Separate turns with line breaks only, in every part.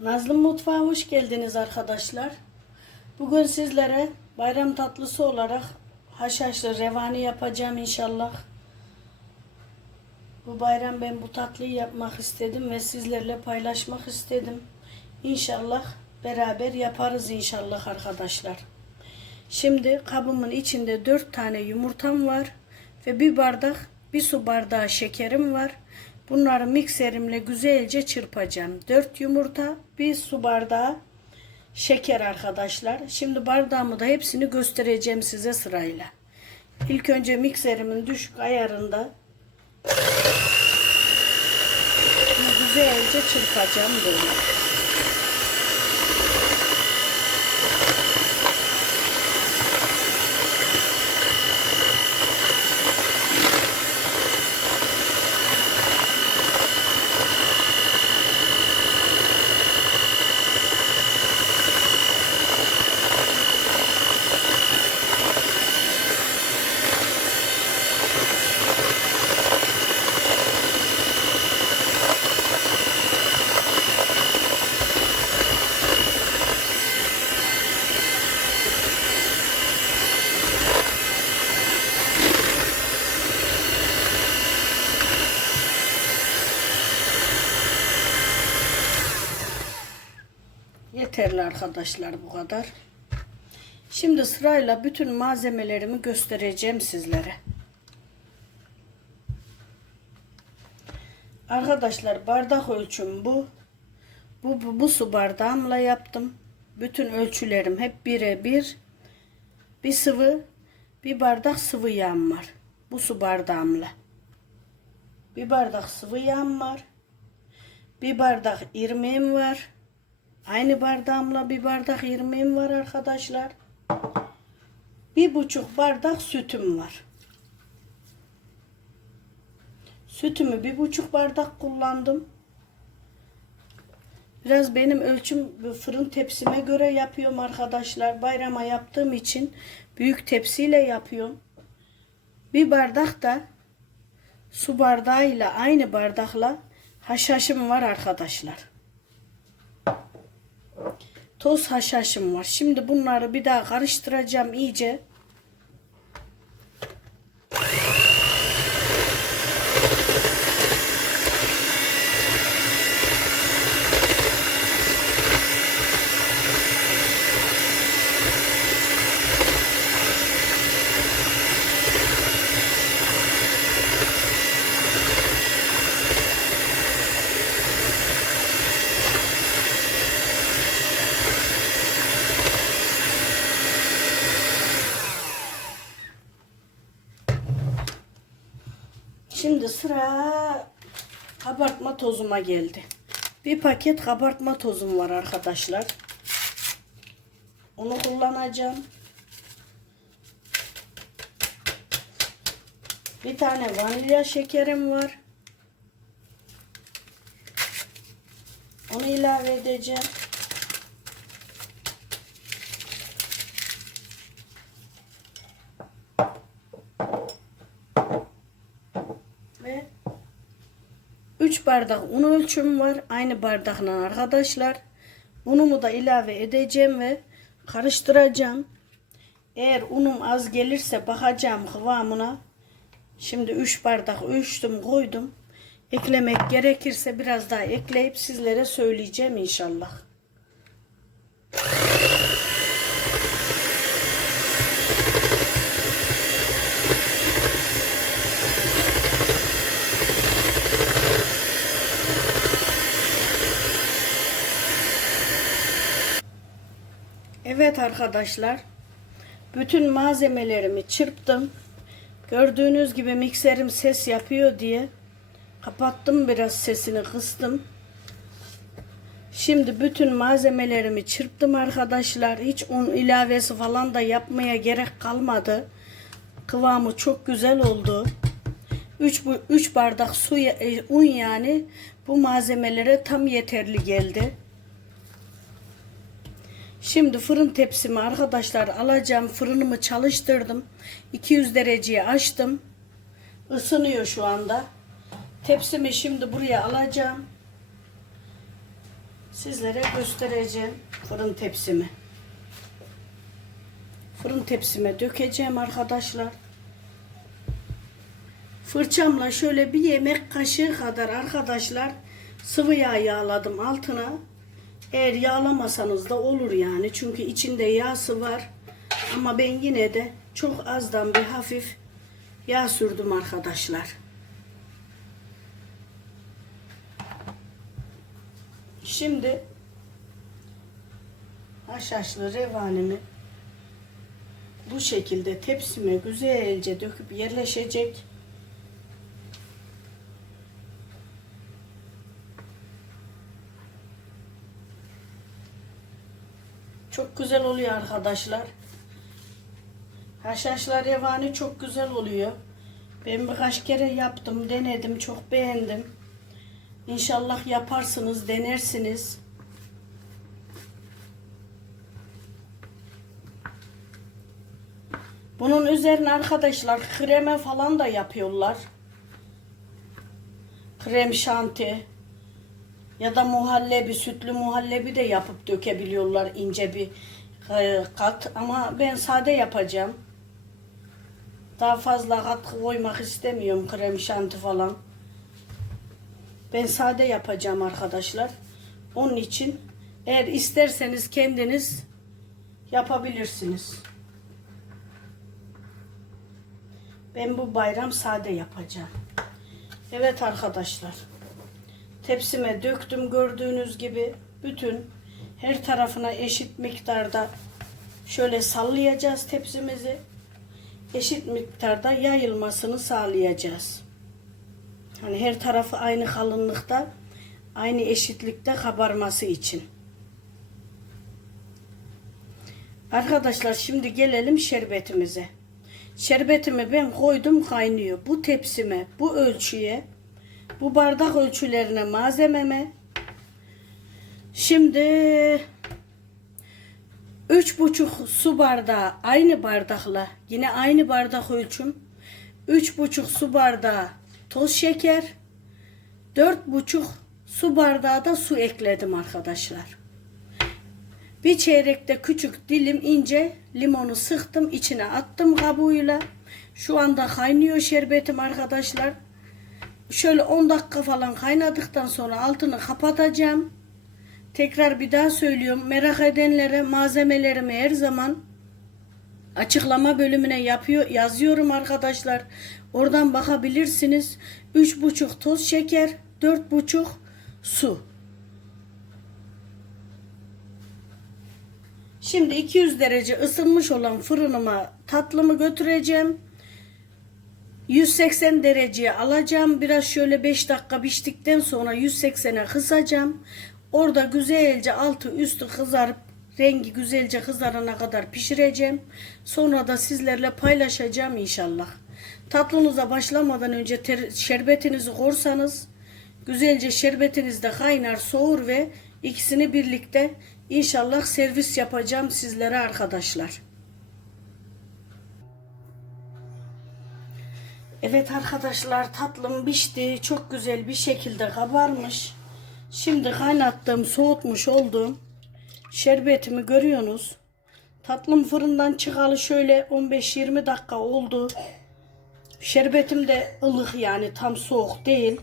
Nazlı Mutfağa hoş geldiniz arkadaşlar. Bugün sizlere bayram tatlısı olarak haşhaşlı revani yapacağım inşallah. Bu bayram ben bu tatlıyı yapmak istedim ve sizlerle paylaşmak istedim. İnşallah beraber yaparız inşallah arkadaşlar. Şimdi kabımın içinde 4 tane yumurtam var ve bir bardak bir su bardağı şekerim var. Bunları mikserimle güzelce çırpacağım. 4 yumurta, bir su bardağı şeker arkadaşlar. Şimdi bardağımı da hepsini göstereceğim size sırayla. İlk önce mikserimin düşük ayarında güzelce çırpacağım böyle. Yeterli arkadaşlar bu kadar. Şimdi sırayla bütün malzemelerimi göstereceğim sizlere. Arkadaşlar bardak ölçüm bu. Bu, bu, bu su bardağımla yaptım. Bütün ölçülerim hep birebir. Bir sıvı, bir bardak sıvı yağım var. Bu su bardağımla. Bir bardak sıvı yağım var. Bir bardak irmiğim var. Aynı bardağımla bir bardak irmiğim var arkadaşlar. Bir buçuk bardak sütüm var. Sütümü bir buçuk bardak kullandım. Biraz benim ölçüm fırın tepsime göre yapıyorum arkadaşlar. Bayrama yaptığım için büyük tepsiyle yapıyorum. Bir bardak da su bardağıyla aynı bardakla haşhaşım var arkadaşlar. Toz haşhaşım var. Şimdi bunları bir daha karıştıracağım iyice. Şimdi sıra kabartma tozuma geldi. Bir paket kabartma tozum var arkadaşlar. Onu kullanacağım. Bir tane vanilya şekerim var. Onu ilave edeceğim. Ve 3 bardak un ölçüm var. Aynı bardakla arkadaşlar. Unumu da ilave edeceğim ve karıştıracağım. Eğer unum az gelirse bakacağım kıvamına. Şimdi 3 bardak ölçtüm koydum. Eklemek gerekirse biraz daha ekleyip sizlere söyleyeceğim inşallah. Evet arkadaşlar. Bütün malzemelerimi çırptım. Gördüğünüz gibi mikserim ses yapıyor diye kapattım biraz sesini kıstım. Şimdi bütün malzemelerimi çırptım arkadaşlar. Hiç un ilavesi falan da yapmaya gerek kalmadı. Kıvamı çok güzel oldu. 3 bu 3 bardak su e, un yani bu malzemelere tam yeterli geldi. Şimdi fırın tepsimi arkadaşlar alacağım. Fırınımı çalıştırdım. 200 dereceye açtım. Isınıyor şu anda. Tepsimi şimdi buraya alacağım. sizlere göstereceğim fırın tepsimi. Fırın tepsime dökeceğim arkadaşlar. Fırçamla şöyle bir yemek kaşığı kadar arkadaşlar sıvı yağ yağladım altına. Eğer yağlamasanız da olur yani. Çünkü içinde yağsı var. Ama ben yine de çok azdan bir hafif yağ sürdüm arkadaşlar. Şimdi haşhaşlı revanimi bu şekilde tepsime güzelce döküp yerleşecek. Çok güzel oluyor arkadaşlar. Haşhaşlar revani çok güzel oluyor. Ben birkaç kere yaptım, denedim, çok beğendim. İnşallah yaparsınız, denersiniz. Bunun üzerine arkadaşlar kreme falan da yapıyorlar. Krem şanti ya da muhallebi, sütlü muhallebi de yapıp dökebiliyorlar ince bir e, kat. Ama ben sade yapacağım. Daha fazla katkı koymak istemiyorum krem şanti falan. Ben sade yapacağım arkadaşlar. Onun için eğer isterseniz kendiniz yapabilirsiniz. Ben bu bayram sade yapacağım. Evet arkadaşlar. Tepsime döktüm gördüğünüz gibi. Bütün her tarafına eşit miktarda şöyle sallayacağız tepsimizi. Eşit miktarda yayılmasını sağlayacağız. Hani her tarafı aynı kalınlıkta, aynı eşitlikte kabarması için. Arkadaşlar şimdi gelelim şerbetimize. Şerbetimi ben koydum kaynıyor. Bu tepsime, bu ölçüye, bu bardak ölçülerine malzememe. Şimdi üç buçuk su bardağı aynı bardakla yine aynı bardak ölçüm. Üç buçuk su bardağı toz şeker. Dört buçuk su bardağı da su ekledim arkadaşlar. Bir çeyrekte küçük dilim ince limonu sıktım içine attım kabuğuyla. Şu anda kaynıyor şerbetim arkadaşlar. Şöyle 10 dakika falan kaynadıktan sonra altını kapatacağım. Tekrar bir daha söylüyorum. Merak edenlere malzemelerimi her zaman açıklama bölümüne yapıyor yazıyorum arkadaşlar. Oradan bakabilirsiniz. 3,5 toz şeker, 4,5 su. Şimdi 200 derece ısınmış olan fırınıma tatlımı götüreceğim. 180 dereceye alacağım. Biraz şöyle 5 dakika piştikten sonra 180'e kısacağım. Orada güzelce altı üstü kızarıp rengi güzelce kızarana kadar pişireceğim. Sonra da sizlerle paylaşacağım inşallah. Tatlınıza başlamadan önce ter- şerbetinizi korsanız güzelce şerbetiniz de kaynar soğur ve ikisini birlikte inşallah servis yapacağım sizlere arkadaşlar. Evet arkadaşlar tatlım pişti. Çok güzel bir şekilde kabarmış. Şimdi kaynattığım, soğutmuş olduğum şerbetimi görüyorsunuz. Tatlım fırından çıkalı şöyle 15-20 dakika oldu. Şerbetim de ılık yani tam soğuk değil.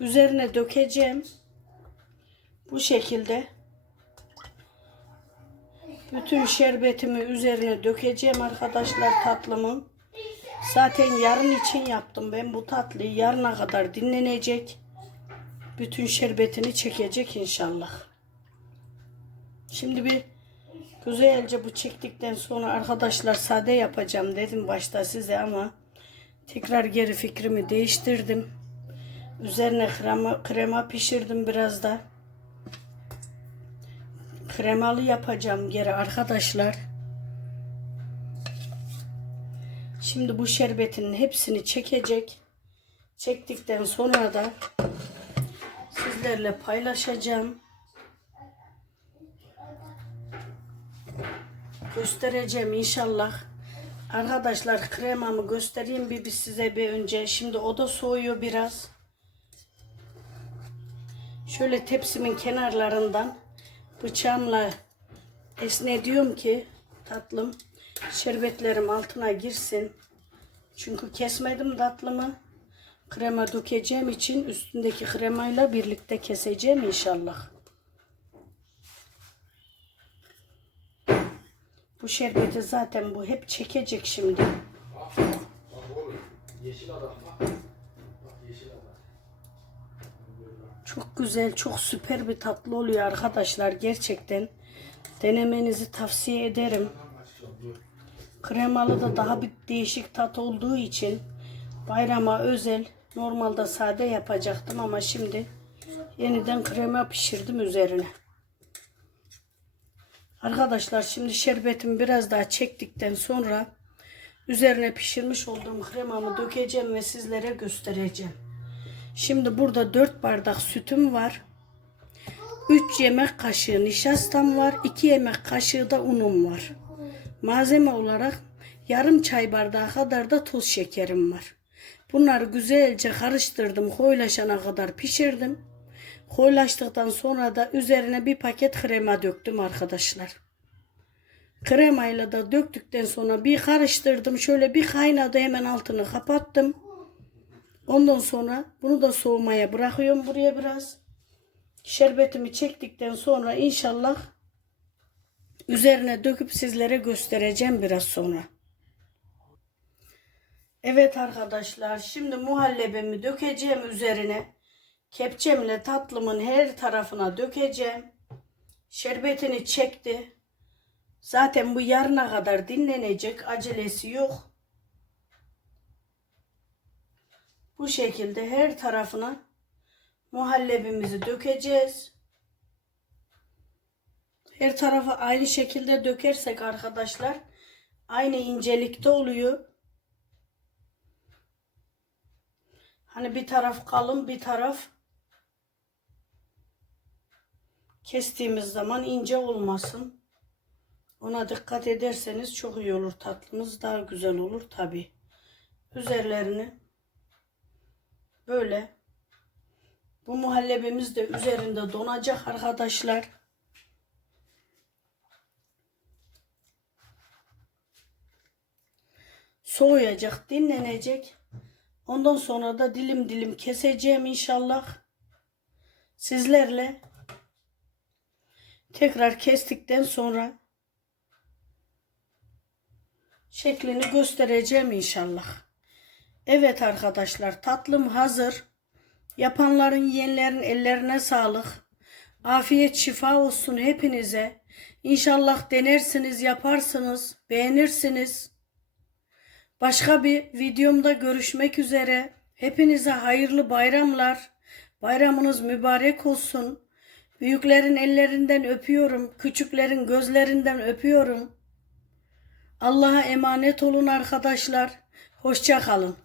Üzerine dökeceğim. Bu şekilde. Bütün şerbetimi üzerine dökeceğim arkadaşlar tatlımın. Zaten yarın için yaptım ben bu tatlıyı. Yarına kadar dinlenecek. Bütün şerbetini çekecek inşallah. Şimdi bir güzelce bu çektikten sonra arkadaşlar sade yapacağım dedim başta size ama tekrar geri fikrimi değiştirdim. Üzerine krema, krema pişirdim biraz da. Kremalı yapacağım geri arkadaşlar. Şimdi bu şerbetinin hepsini çekecek. Çektikten sonra da sizlerle paylaşacağım. Göstereceğim inşallah. Arkadaşlar kremamı göstereyim bir, bir size bir önce. Şimdi o da soğuyor biraz. Şöyle tepsimin kenarlarından bıçağımla esnediyorum ki tatlım şerbetlerim altına girsin. Çünkü kesmedim tatlımı. Krema dökeceğim için üstündeki kremayla birlikte keseceğim inşallah. Bu şerbeti zaten bu hep çekecek şimdi.
Bak oğlum. Yeşil adam bak. Bak yeşil adam.
Çok güzel, çok süper bir tatlı oluyor arkadaşlar gerçekten. Denemenizi tavsiye ederim. Kremalı da daha bir değişik tat olduğu için bayrama özel normalde sade yapacaktım ama şimdi yeniden krema pişirdim üzerine. Arkadaşlar şimdi şerbetimi biraz daha çektikten sonra üzerine pişirmiş olduğum kremamı dökeceğim ve sizlere göstereceğim. Şimdi burada 4 bardak sütüm var. 3 yemek kaşığı nişastam var. 2 yemek kaşığı da unum var. Malzeme olarak yarım çay bardağı kadar da toz şekerim var. Bunları güzelce karıştırdım. Koyulaşana kadar pişirdim. Koyulaştıktan sonra da üzerine bir paket krema döktüm arkadaşlar. Kremayla da döktükten sonra bir karıştırdım. Şöyle bir kaynadı hemen altını kapattım. Ondan sonra bunu da soğumaya bırakıyorum buraya biraz. Şerbetimi çektikten sonra inşallah üzerine döküp sizlere göstereceğim biraz sonra. Evet arkadaşlar şimdi muhallebimi dökeceğim üzerine. Kepçemle tatlımın her tarafına dökeceğim. Şerbetini çekti. Zaten bu yarına kadar dinlenecek. Acelesi yok. Bu şekilde her tarafına muhallebimizi dökeceğiz. Her tarafa aynı şekilde dökersek arkadaşlar aynı incelikte oluyor. Hani bir taraf kalın bir taraf kestiğimiz zaman ince olmasın. Ona dikkat ederseniz çok iyi olur tatlımız daha güzel olur tabi. Üzerlerini böyle bu muhallebimiz de üzerinde donacak arkadaşlar. Soğuyacak, dinlenecek. Ondan sonra da dilim dilim keseceğim inşallah. Sizlerle tekrar kestikten sonra şeklini göstereceğim inşallah. Evet arkadaşlar tatlım hazır. Yapanların yiyenlerin ellerine sağlık. Afiyet şifa olsun hepinize. İnşallah denersiniz, yaparsınız, beğenirsiniz. Başka bir videomda görüşmek üzere. Hepinize hayırlı bayramlar. Bayramınız mübarek olsun. Büyüklerin ellerinden öpüyorum. Küçüklerin gözlerinden öpüyorum. Allah'a emanet olun arkadaşlar. Hoşça kalın.